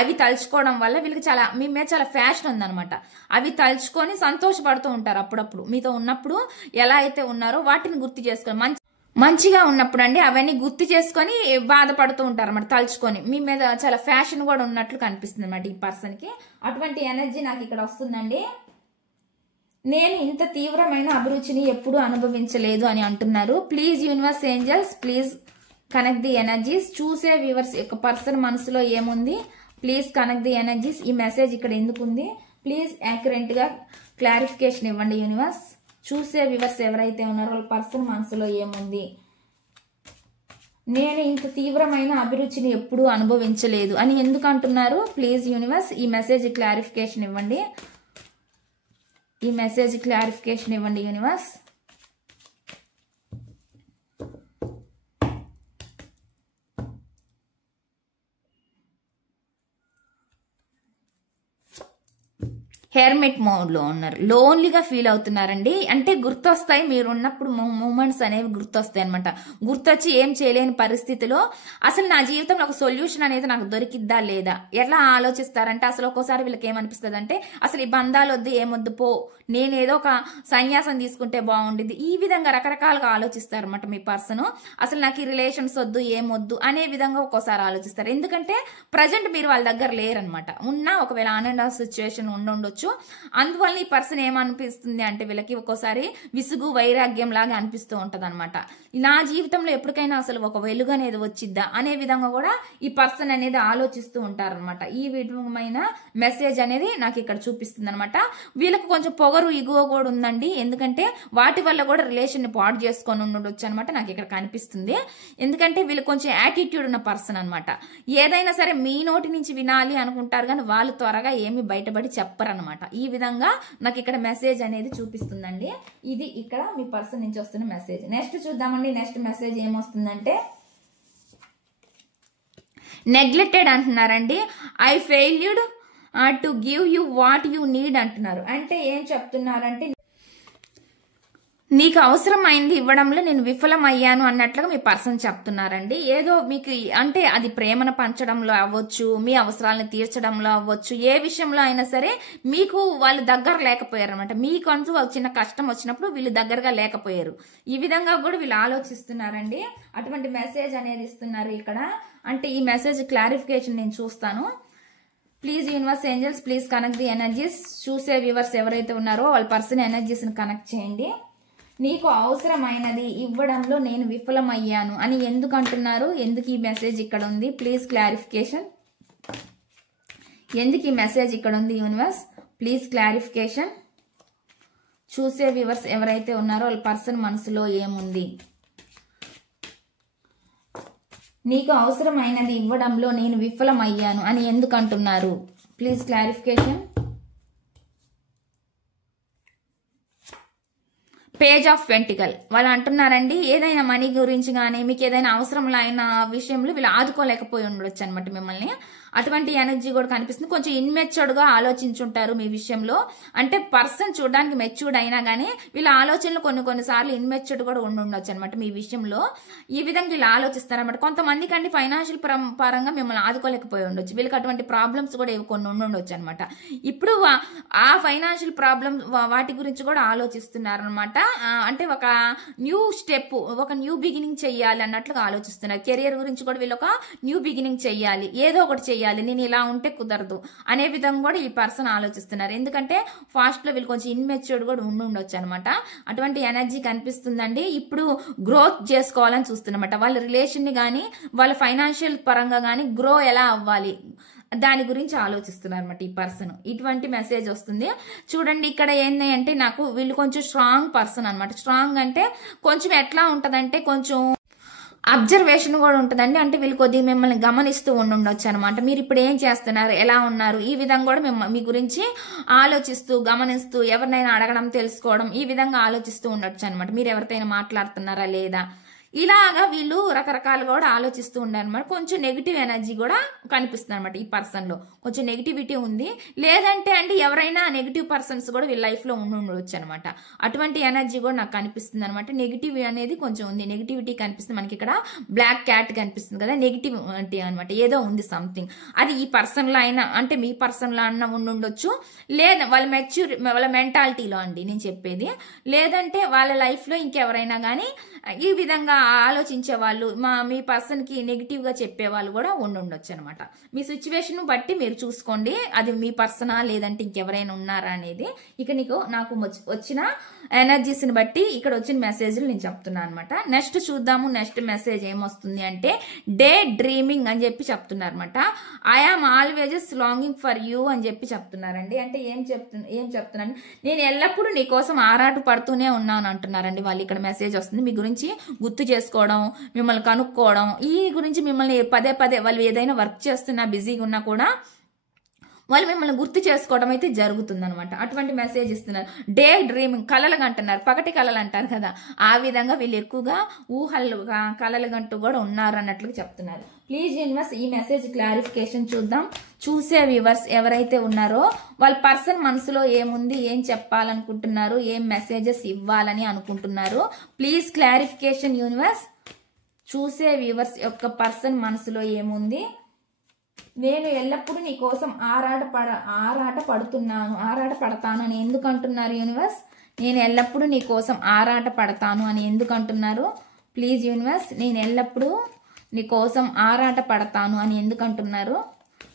అవి తలుచుకోవడం వల్ల వీళ్ళకి మీ మీద చాలా ఫ్యాషన్ ఉందనమాట. అవి తలుచుకొని సంతోషపడుతూ ఉంటారు అప్పుడప్పుడు. మీతో ఉన్నప్పుడు ఎలా అయితే ఉన్నారో వాటిని గుర్తు చేసుకోవడం, మంచిగా ఉన్నప్పుడు అండి అవన్నీ గుర్తు చేసుకొని బాధపడుతూ ఉంటారు అన్నమాట. తలుచుకొని మీ మీద చాలా ఫ్యాషన్ కూడా ఉన్నట్లు కనిపిస్తుంది అన్నమాట ఈ పర్సన్ కి. అటువంటి ఎనర్జీ నాకు ఇక్కడ వస్తుందండి. నేను ఇంత తీవ్రమైన అభిరుచిని ఎప్పుడూ అనుభవించలేదు అని అంటున్నారు. Please universe angels please connect the energies. చూసే వ్యూవర్స్ యొక్క పర్సన్ మనసులో ఏముంది? Please connect the energies. ఈ మెసేజ్ ఇక్కడ ఎందుకుంది? ప్లీజ్ యాక్యురేట్ గా క్లారిఫికేషన్ ఇవ్వండి యూనివర్స్. చూసే వ్యూవర్స్ ఎవరైతే ఉన్నారో వాళ్ళ పర్సన్ మనసులో ఏముంది? నేను ఇంత తీవ్రమైన అభిరుచిని ఎప్పుడూ అనుభవించలేదు అని ఎందుకు అంటున్నారు? ప్లీజ్ యూనివర్స్ ఈ మెసేజ్ క్లారిఫికేషన్ ఇవ్వండి. ఈ మెసేజ్ క్లారిఫికేషన్ ఇవ్వండి యూనివర్స్. హెర్మిట్ మోడ్లో ఉన్నారు, లోన్లీగా ఫీల్ అవుతున్నారండి. అంటే గుర్తొస్తాయి, మీరు ఉన్నప్పుడు మూమెంట్స్ అనేవి గుర్తొస్తాయి అనమాట. గుర్తొచ్చి ఏం చేయలేని పరిస్థితిలో అసలు నా జీవితంలో ఒక సొల్యూషన్ అనేది నాకు దొరికిద్దా లేదా ఎలా ఆలోచిస్తారంటే, అసలు ఒక్కోసారి వీళ్ళకి ఏమనిపిస్తుంది అంటే అసలు ఈ బంధాలు వద్దు, ఏమొద్దు, పో, నేనేదో ఒక సన్యాసం తీసుకుంటే బాగుండేది, ఈ విధంగా రకరకాలుగా ఆలోచిస్తారు అనమాట మీ పర్సన్. అసలు నాకు ఈ రిలేషన్స్ వద్దు, ఏమొద్దు అనే విధంగా ఒక్కోసారి ఆలోచిస్తారు. ఎందుకంటే ప్రజెంట్ మీరు వాళ్ళ దగ్గర లేరనమాట. ఉన్నా ఒకవేళ ఆన్ అండ్ ఆఫ్ సిచ్యువేషన్ ఉండొచ్చు. అందువల్ల ఈ పర్సన్ ఏమనిపిస్తుంది అంటే వీళ్ళకి ఒక్కోసారి విసుగు, వైరాగ్యం లాగా అనిపిస్తూ ఉంటది అనమాట. నా జీవితంలో ఎప్పటికైనా అసలు ఒక వెలుగు అనేది వచ్చిద్దా అనే విధంగా కూడా ఈ పర్సన్ అనేది ఆలోచిస్తూ ఉంటారనమాట. ఈ విధమైన మెసేజ్ అనేది నాకు ఇక్కడ చూపిస్తుంది అనమాట. వీళ్ళకి కొంచెం పొగరు, ఇగువ కూడా ఉందండి. ఎందుకంటే వాటి వల్ల కూడా రిలేషన్ ని పాడు చేసుకొని ఉండొచ్చు అనమాట, నాకు ఇక్కడ కనిపిస్తుంది. ఎందుకంటే వీళ్ళు కొంచెం యాటిట్యూడ్ ఉన్న పర్సన్ అనమాట. ఏదైనా సరే మీ నోటి నుంచి వినాలి అనుకుంటారు కానీ వాళ్ళు త్వరగా ఏమి బయటపడి చెప్పరనమాట. ఈ విధంగా నాకు ఇక్కడ మెసేజ్ అనేది చూపిస్తుందండి. ఇది ఇక్కడ మీ పర్సన్ నుంచి వస్తున్న మెసేజ్. నెక్స్ట్ చూద్దామండి. నెక్స్ట్ మెసేజ్ ఏమొస్తుందంటే, నెగ్లెక్టెడ్ అంటున్నారండి. I ఫెయిల్యూడ్ to give you what you need అంటున్నారు. అంటే ఏం చెప్తున్నారంటే, నీకు అవసరమైంది ఇవ్వడంలో నేను విఫలమయ్యాను అన్నట్లుగా మీ పర్సన్ చెప్తున్నారండి. ఏదో మీకు అంటే అది ప్రేమను పంచడంలో అవ్వచ్చు, మీ అవసరాలను తీర్చడంలో అవ్వచ్చు, ఏ విషయంలో అయినా సరే మీకు వాళ్ళు దగ్గర లేకపోయారు అనమాట. మీకంటూ చిన్న కష్టం వచ్చినప్పుడు వీళ్ళు దగ్గరగా లేకపోయారు. ఈ విధంగా కూడా వీళ్ళు ఆలోచిస్తున్నారండి. అటువంటి మెసేజ్ అనేది ఇస్తున్నారు ఇక్కడ. అంటే ఈ మెసేజ్ క్లారిఫికేషన్ నేను చూస్తాను. Please universe angels please connect the energies. చూసే వ్యూవర్స్ ఎవరైతే ఉన్నారో వాళ్ళ పర్సన్ ఎనర్జీస్ ని కనెక్ట్ చేయండి. నీకు అవసరమైనది ఇవ్వడంలో నేను విఫలమయ్యాను అని ఎందుకు అంటున్నారు? ఎందుకు ఈ మెసేజ్ ఇక్కడ ఉంది? Please clarification. ఎందుకు ఈ మెసేజ్ ఇక్కడ ఉంది యూనివర్స్? Please clarification. చూసే వ్యూవర్స్ ఎవరైతే ఉన్నారో వాళ్ళ పర్సన్ మనసులో ఏముంది? నీకు అవసరమైనది ఇవ్వడంలో నేను విఫలమయ్యాను అని ఎందుకు అంటున్నారు? Please clarification. Page of pentacle. వాళ్ళు అంటున్నారండి ఏదైనా మనీ గురించి కానీ మీకు ఏదైనా అవసరం అయిన విషయంలో వీళ్ళు ఆదుకోలేకపోయి ఉండొచ్చు అనమాట మిమ్మల్ని. అటువంటి ఎనర్జీ కూడా కనిపిస్తుంది. కొంచెం ఇన్మెచ్యూర్డ్ గా ఆలోచించుంటారు మీ విషయంలో. అంటే పర్సన్ చూడడానికి మెచ్యూర్డ్ అయినా కానీ వీళ్ళ ఆలోచనలు కొన్నిసార్లు ఇన్మెచ్యూర్డ్ కూడా ఉండొచ్చు అనమాట మీ విషయంలో. ఈ విధంగా వీళ్ళు ఆలోచిస్తారన్నమాట. కొంతమందికి అండి ఫైనాన్షియల్ పరంగా మిమ్మల్ని ఆదుకోలేకపోయి ఉండొచ్చు. వీళ్ళకి అటువంటి ప్రాబ్లమ్స్ కూడా కొన్ని ఉండొచ్చు అనమాట. ఇప్పుడు ఆ ఫైనాన్షియల్ ప్రాబ్లమ్ వాటి గురించి కూడా ఆలోచిస్తున్నారు అనమాట. అంటే ఒక న్యూ స్టెప్, ఒక న్యూ బిగినింగ్ చెయ్యాలి అన్నట్లుగా ఆలోచిస్తున్నారు. కెరియర్ గురించి కూడా వీళ్ళు ఒక న్యూ బిగినింగ్ చెయ్యాలి, ఏదో ఒకటి చెయ్యాలి, నేను ఇలా ఉంటే కుదరదు అనే విధంగా కూడా ఈ పర్సన్ ఆలోచిస్తున్నారు. ఎందుకంటే ఫాస్ట్ లో వీళ్ళు కొంచెం ఇన్మెచ్యూర్డ్ కూడా ఉండొచ్చు అనమాట. అటువంటి ఎనర్జీ కనిపిస్తుందండి. ఇప్పుడు గ్రోత్ చేసుకోవాలని చూస్తున్నమాట. వాళ్ళ రిలేషన్ ని కానీ వాళ్ళ ఫైనాన్షియల్ పరంగా కానీ గ్రో ఎలా అవ్వాలి దాని గురించి ఆలోచిస్తున్నారు అనమాట ఈ పర్సన్. ఇటువంటి మెసేజ్ వస్తుంది. చూడండి ఇక్కడ ఏంటి అంటే నాకు వీళ్ళు కొంచెం స్ట్రాంగ్ పర్సన్ అనమాట. స్ట్రాంగ్ అంటే కొంచెం ఎట్లా ఉంటదంటే కొంచెం అబ్జర్వేషన్ కూడా ఉంటుందండి. అంటే వీళ్ళు కొద్దిగా మిమ్మల్ని గమనిస్తూ ఉండొచ్చు అనమాట. మీరు ఇప్పుడు ఏం చేస్తున్నారు, ఎలా ఉన్నారు, ఈ విధంగా కూడా మీ గురించి ఆలోచిస్తూ గమనిస్తూ ఎవరినైనా అడగడం, తెలుసుకోవడం, ఈ విధంగా ఆలోచిస్తూ ఉండొచ్చు అనమాట. మీరు ఎవరితోనైనా మాట్లాడుతున్నారా లేదా ఇలాగా వీళ్ళు రకరకాలుగా కూడా ఆలోచిస్తూ ఉండారనమాట. కొంచెం నెగిటివ్ ఎనర్జీ కూడా కనిపిస్తుంది అనమాట ఈ పర్సన్ లో. కొంచెం నెగిటివిటీ ఉంది. లేదంటే అండి ఎవరైనా నెగిటివ్ పర్సన్స్ కూడా వీళ్ళ లైఫ్ లో ఉండొచ్చు అనమాట. అటువంటి ఎనర్జీ కూడా నాకు కనిపిస్తుంది అనమాట. నెగిటివ్ అనేది కొంచెం ఉంది, నెగిటివిటీ కనిపిస్తుంది మనకి. ఇక్కడ బ్లాక్ క్యాట్ కనిపిస్తుంది కదా, నెగిటివిటీ అనమాట. ఏదో ఉంది సంథింగ్. అది ఈ పర్సన్ లో అయినా అంటే మీ పర్సన్ లో అన్న ఉండొచ్చు, లేదా వాళ్ళ మెంటాలిటీలో అండి నేను చెప్పేది. లేదంటే వాళ్ళ లైఫ్ లో ఇంకెవరైనా కానీ ఈ విధంగా ఆలోచించే వాళ్ళు మీ పర్సన్ కి నెగిటివ్ గా చెప్పే వాళ్ళు కూడా ఉండొచ్చు అనమాట. మీ సిచ్యువేషన్ బట్టి మీరు చూసుకోండి, అది మీ పర్సనా లేదంటే ఇంకెవరైనా ఉన్నారా అనేది. ఇక నాకు వచ్చిన ఎనర్జీస్ ని బట్టి ఇక్కడ వచ్చిన మెసేజ్లు నేను చెప్తున్నాను అనమాట. నెక్స్ట్ చూద్దాము. నెక్స్ట్ మెసేజ్ ఏమొస్తుంది అంటే డే డ్రీమింగ్ అని చెప్పి చెప్తున్నారు అనమాట. ఐఆమ్ ఆల్వేజెస్ లాంగింగ్ ఫర్ యూ అని చెప్పి చెప్తున్నారండి. అంటే ఏం చెప్తున్నాను, నేను ఎల్లప్పుడూ నీ కోసం ఆరాట పడుతూనే ఉన్నాను అంటున్నారండి వాళ్ళు. ఇక్కడ మెసేజ్ వస్తుంది మీ గురించి గుర్తు చేసుకోవడం, మిమ్మల్ని కనుక్కోవడం, ఈ గురించి మిమ్మల్ని పదే పదే వాళ్ళు ఏదైనా వర్క్ చేస్తున్నా బిజీగా ఉన్నా కూడా వాళ్ళు మిమ్మల్ని గుర్తు చేసుకోవడం అయితే జరుగుతుంది అనమాట. అటువంటి మెసేజ్ ఇస్తున్నారు. డే డ్రీమింగ్, కలలు అంటున్నారు, పగటి కలలు అంటారు కదా, ఆ విధంగా వీళ్ళు ఎక్కువగా ఊహలుగా కలలు గంటూ కూడా ఉన్నారు అన్నట్లుగా చెప్తున్నారు. ప్లీజ్ యూనివర్స్ ఈ మెసేజ్ క్లారిఫికేషన్ చూద్దాం. చూసే వ్యూవర్స్ ఎవరైతే ఉన్నారో వాళ్ళ పర్సన్ మనసులో ఏముంది, ఏం చెప్పాలనుకుంటున్నారు, ఏం మెసేజెస్ ఇవ్వాలని అనుకుంటున్నారు, ప్లీజ్ క్లారిఫికేషన్ యూనివర్స్. చూసే వ్యూవర్స్ యొక్క పర్సన్ మనసులో ఏముంది, నేను ఎల్లప్పుడూ నీ కోసం ఆరాట పడతాను అని ఎందుకు అంటున్నారు యూనివర్స్? నేను ఎల్లప్పుడూ నీ కోసం ఆరాట పడతాను అని ఎందుకు అంటున్నారు? ప్లీజ్ యూనివర్స్ నేను ఎల్లప్పుడూ నీ కోసం ఆరాట పడతాను అని ఎందుకు అంటున్నారు?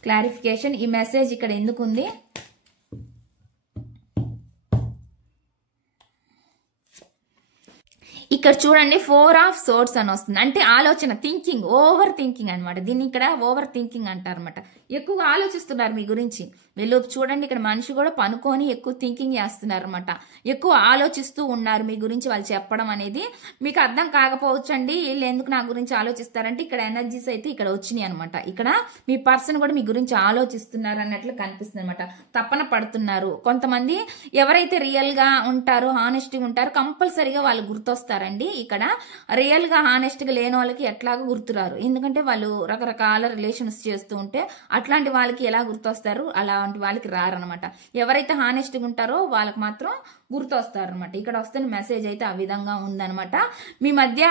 క్లారిఫికేషన్. ఈ మెసేజ్ ఇక్కడ ఎందుకు ఉంది? ఇక్కడ చూడండి 4 ఆఫ్ సోర్డ్స్ అని వస్తుంది. అంటే ఆలోచన, థింకింగ్, ఓవర్ థింకింగ్ అనమాట. దీన్ని ఇక్కడ ఓవర్ థింకింగ్ అంటారనమాట. ఎక్కువగా ఆలోచిస్తున్నారు మీ గురించి వీళ్ళు. చూడండి ఇక్కడ మనిషి కూడా పనుకొని ఎక్కువ థింకింగ్ చేస్తున్నారు అనమాట. ఎక్కువ ఆలోచిస్తూ ఉన్నారు మీ గురించి వాళ్ళు చెప్పడం అనేది. మీకు అర్థం కాకపోవచ్చు అండి వీళ్ళు ఎందుకు నా గురించి ఆలోచిస్తారంటే ఇక్కడ ఎనర్జీస్ అయితే ఇక్కడ వచ్చినాయి అనమాట. ఇక్కడ మీ పర్సన్ కూడా మీ గురించి ఆలోచిస్తున్నారు అన్నట్లు కనిపిస్తుంది అనమాట. తపన పడుతున్నారు. కొంతమంది ఎవరైతే రియల్ గా ఉంటారో, హానెస్ట్గా ఉంటారో కంపల్సరీగా వాళ్ళు గుర్తొస్తారండి. ఇక్కడ రియల్ గా హానెస్ట్ గా లేని వాళ్ళకి ఎట్లాగో గుర్తురారు. ఎందుకంటే వాళ్ళు రకరకాల రిలేషన్స్ చేస్తూ ఉంటే అట్లాంటి వాళ్ళకి ఎలా గుర్తొస్తారు, అలాంటి వాళ్ళకి రారనమాట. ఎవరైతే హానెస్ట్గా ఉంటారో వాళ్ళకి మాత్రం గుర్తొస్తారు అనమాట. ఇక్కడ వస్తున్న మెసేజ్ అయితే ఆ విధంగా ఉందనమాట. మీ మధ్య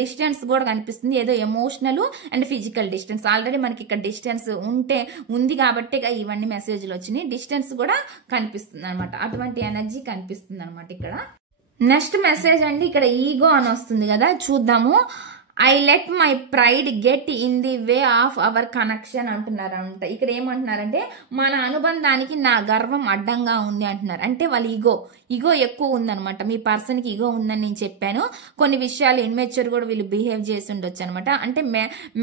డిస్టెన్స్ కూడా కనిపిస్తుంది, ఏదో emotional and physical distance. Already మనకి ఇక్కడ డిస్టెన్స్ ఉంది కాబట్టి ఇవన్నీ మెసేజ్లు వచ్చినాయి. డిస్టెన్స్ కూడా కనిపిస్తుంది అనమాట. అటువంటి ఎనర్జీ కనిపిస్తుంది అనమాట. ఇక్కడ నెక్స్ట్ మెసేజ్ అండి ఇక్కడ ఈగో అని వస్తుంది కదా, చూద్దాము. I let my pride get in the way of our connection అంటున్నారంట. ఇక్కడ ఏమంటున్నారంటే మన అనుబంధానికి నా గర్వం అడ్డంగా ఉంది అంటున్నారు. అంటే వాళ్ళ ఈగో ఎక్కువ ఉందనమాట. మీ పర్సన్కి ఈగో ఉందని నేను చెప్పాను. కొన్ని విషయాలు ఇన్మెచ్యూర్ కూడా వీళ్ళు బిహేవ్ చేసి ఉండొచ్చు అనమాట. అంటే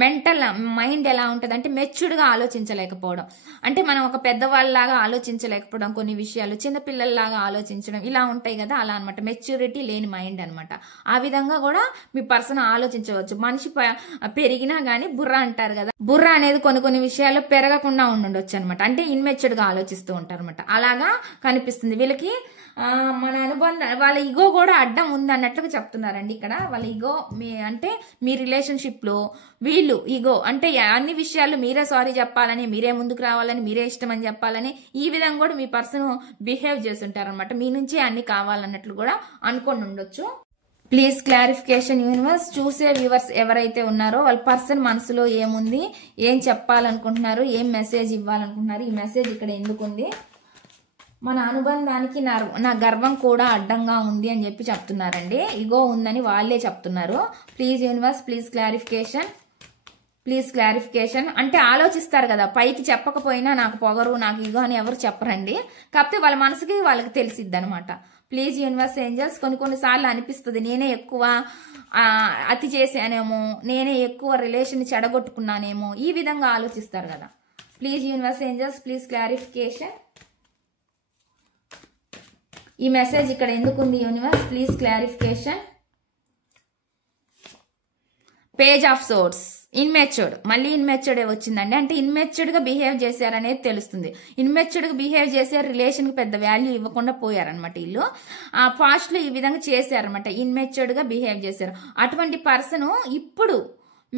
మెంటల్ మైండ్ ఎలా ఉంటుంది అంటే మెచ్యూర్డ్గా ఆలోచించలేకపోవడం. అంటే మనం ఒక పెద్దవాళ్ళలాగా ఆలోచించలేకపోవడం, కొన్ని విషయాలు చిన్నపిల్లల్లాగా ఆలోచించడం, ఇలా ఉంటాయి కదా, అలా అనమాట. మెచ్యూరిటీ లేని మైండ్ అనమాట. ఆ విధంగా కూడా మీ పర్సన్ ఆలోచించవచ్చు. మనిషి పెరిగినా గానీ బుర్ర అంటారు కదా, బుర్ర అనేది కొన్ని విషయాల్లో పెరగకుండా ఉండొచ్చు అనమాట. అంటే ఇన్మెచ్యూర్డ్ గా ఆలోచిస్తూ ఉంటారు అనమాట. అలాగా కనిపిస్తుంది వీళ్ళకి. మన అనుబంధం వాళ్ళ ఈగో కూడా అడ్డం ఉంది అన్నట్లుగా చెప్తున్నారండి ఇక్కడ. వాళ్ళ ఈగో అంటే మీ రిలేషన్షిప్ లో వీళ్ళు ఈగో అంటే అన్ని విషయాల్లో మీరే సారీ చెప్పాలని, మీరే ముందుకు రావాలని, మీరే ఇష్టం అని చెప్పాలని, ఈ విధంగా కూడా మీ పర్సన్ బిహేవ్ చేస్తుంటారు అనమాట. మీ నుంచే అన్ని కావాలన్నట్లు కూడా అనుకొని ఉండొచ్చు. Please clarification universe. చూసే వ్యూవర్స్ ఎవరైతే ఉన్నారో వాళ్ళ పర్సన్ మనసులో ఏముంది, ఏం చెప్పాలనుకుంటున్నారు, ఏం మెసేజ్ ఇవ్వాలనుకుంటున్నారు, ఈ మెసేజ్ ఇక్కడ ఎందుకు ఉంది? మన అనుబంధానికి నా గర్వం కూడా అడ్డంగా ఉంది అని చెప్పి చెప్తున్నారండి. ఈగో ఉందని వాళ్ళే చెప్తున్నారు. Please universe please clarification. Please clarification. అంటే ఆలోచిస్తారు కదా, పైకి చెప్పకపోయినా నాకు పొగరు, నాకు ఈగో అని ఎవరు చెప్పరండి. కాకపోతే వాళ్ళ మనసుకి వాళ్ళకి తెలిసిద్ది అనమాట. Please universe angels. కొన్నిసార్లు అనిపిస్తుంది నేనే ఎక్కువ అతి చేశానేమో, నేనే ఎక్కువ రిలేషన్ చెడగొట్టుకున్నానేమో, ఈ విధంగా ఆలోచిస్తారు కదా. Please universe angels please clarification. ఈ మెసేజ్ ఇక్కడ ఎందుకుంది universe? Please clarification. Page of swords. Immature, మళ్ళీ ఇన్మెచ్యూర్డ్ వచ్చిందండి. అంటే ఇన్మెచ్యూర్డ్ గా బిహేవ్ చేశారనేది తెలుస్తుంది. ఇన్మెచ్యూర్డ్ గా బిహేవ్ చేశారు, రిలేషన్ కి పెద్ద వాల్యూ ఇవ్వకుండా పోయారనమాట. వీళ్ళు పాస్ట్ లో ఈ విధంగా చేశారనమాట, ఇన్మెచ్యూర్డ్ గా బిహేవ్ చేశారు. అటువంటి పర్సన్ ఇప్పుడు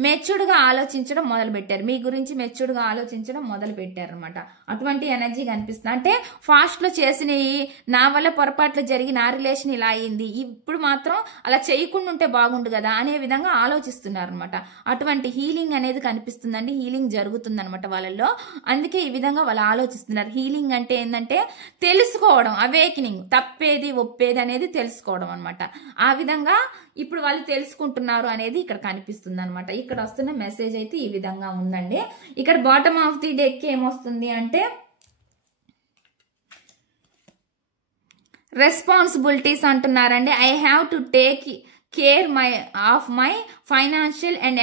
మెచ్యూర్డ్ గా ఆలోచించడం మొదలు పెట్టారు. మీ గురించి మెచ్యూర్డ్ గా ఆలోచించడం మొదలు పెట్టారు అనమాట. అటువంటి ఎనర్జీ కనిపిస్తుంది. అంటే ఫాస్ట్ లో చేసినవి, నా వల్ల పొరపాట్లు జరిగి నా రిలేషన్ ఇలా అయింది, ఇప్పుడు మాత్రం అలా చేయకుండా ఉంటే బాగుండు కదా అనే విధంగా ఆలోచిస్తున్నారు అనమాట. అటువంటి హీలింగ్ అనేది కనిపిస్తుందండి. హీలింగ్ జరుగుతుంది అనమాట వాళ్ళల్లో. అందుకే ఈ విధంగా వాళ్ళు ఆలోచిస్తున్నారు. హీలింగ్ అంటే ఏంటంటే తెలుసుకోవడం, అవేకనింగ్, తప్పేది ఒప్పేది అనేది తెలుసుకోవడం అనమాట. ఆ విధంగా ఇప్పుడు వాళ్ళు తెలుసుకుంటున్నారు అనేది ఇక్కడ కనిపిస్తుంది అనమాట. ఇక్కడ వస్తున్న మెసేజ్ అయితే ఈ విధంగా ఉందండి. ఇక్కడ బాటమ్ ఆఫ్ ది డెక్ ఏమొస్తుంది అంటే రెస్పాన్సిబిలిటీస్ అంటున్నారండి. I have to take care of my financial and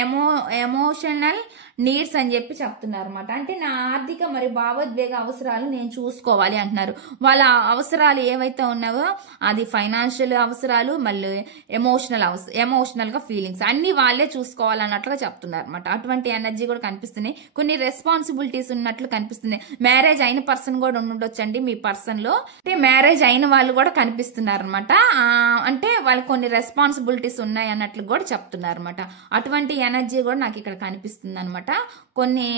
emotional needs అని చెప్పి చెప్తున్నారు అనమాట. అంటే నా ఆర్థిక మరియు భావోద్వేగ అవసరాలు నేను చూసుకోవాలి అంటున్నారు. వాళ్ళ అవసరాలు ఏవైతే ఉన్నావో అది ఫైనాన్షియల్ అవసరాలు, మళ్ళీ ఎమోషనల్ గా ఫీలింగ్స్ అన్ని వాళ్ళే చూసుకోవాలన్నట్లుగా చెప్తున్నారు అనమాట. అటువంటి ఎనర్జీ కూడా కనిపిస్తున్నాయి. కొన్ని రెస్పాన్సిబిలిటీస్ ఉన్నట్లు కనిపిస్తున్నాయి. మ్యారేజ్ అయిన పర్సన్ కూడా ఉండొచ్చండి మీ పర్సన్ లో. అంటే మ్యారేజ్ అయిన వాళ్ళు కూడా కనిపిస్తున్నారు అనమాట. అంటే వాళ్ళు కొన్ని రెస్పాన్సిబిలిటీస్ ఉన్నాయి అన్నట్లు కూడా చెప్తున్నారు అనమాట. అటువంటి ఎనర్జీ కూడా నాకు ఇక్కడ కనిపిస్తుంది అనమాట. కొన్ని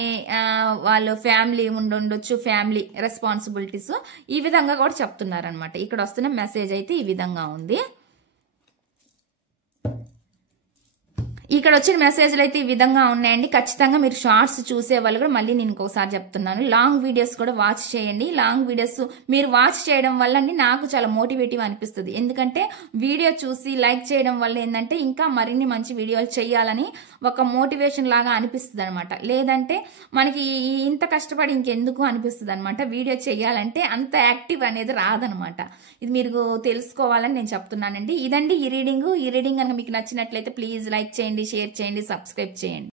వాళ్ళు ఫ్యామిలీ ఉండొచ్చు, ఫ్యామిలీ రెస్పాన్సిబిలిటీస్ ఈ విధంగా కూడా చెప్తున్నారు అనమాట. ఇక్కడ వస్తున్న మెసేజ్ అయితే ఈ విధంగా ఉంది. ఇక్కడ వచ్చిన మెసేజ్లు అయితే ఈ విధంగా ఉన్నాయండి. ఖచ్చితంగా మీరు షార్ట్స్ చూసే వాళ్ళు కూడా మళ్ళీ నేను ఇంకోసారి చెప్తున్నాను, లాంగ్ వీడియోస్ కూడా వాచ్ చేయండి. లాంగ్ వీడియోస్ మీరు వాచ్ చేయడం వల్ల నాకు చాలా మోటివేటివ్ అనిపిస్తుంది. ఎందుకంటే వీడియో చూసి లైక్ చేయడం వల్ల ఏంటంటే ఇంకా మరిన్ని మంచి వీడియోలు చేయాలని ఒక మోటివేషన్ లాగా అనిపిస్తుంది అనమాట. లేదంటే మనకి ఇంత కష్టపడి ఇంకెందుకు అనిపిస్తుంది అనమాట. వీడియో చేయాలంటే అంత యాక్టివ్ అనేది రాదనమాట. ఇది మీరు తెలుసుకోవాలని నేను చెప్తున్నానండి. ఇదండి ఈ రీడింగ్. కనుక మీకు నచ్చినట్లయితే ప్లీజ్ లైక్ చేయండి, షేర్ చేయండి, సబ్స్క్రైబ్ చేయండి.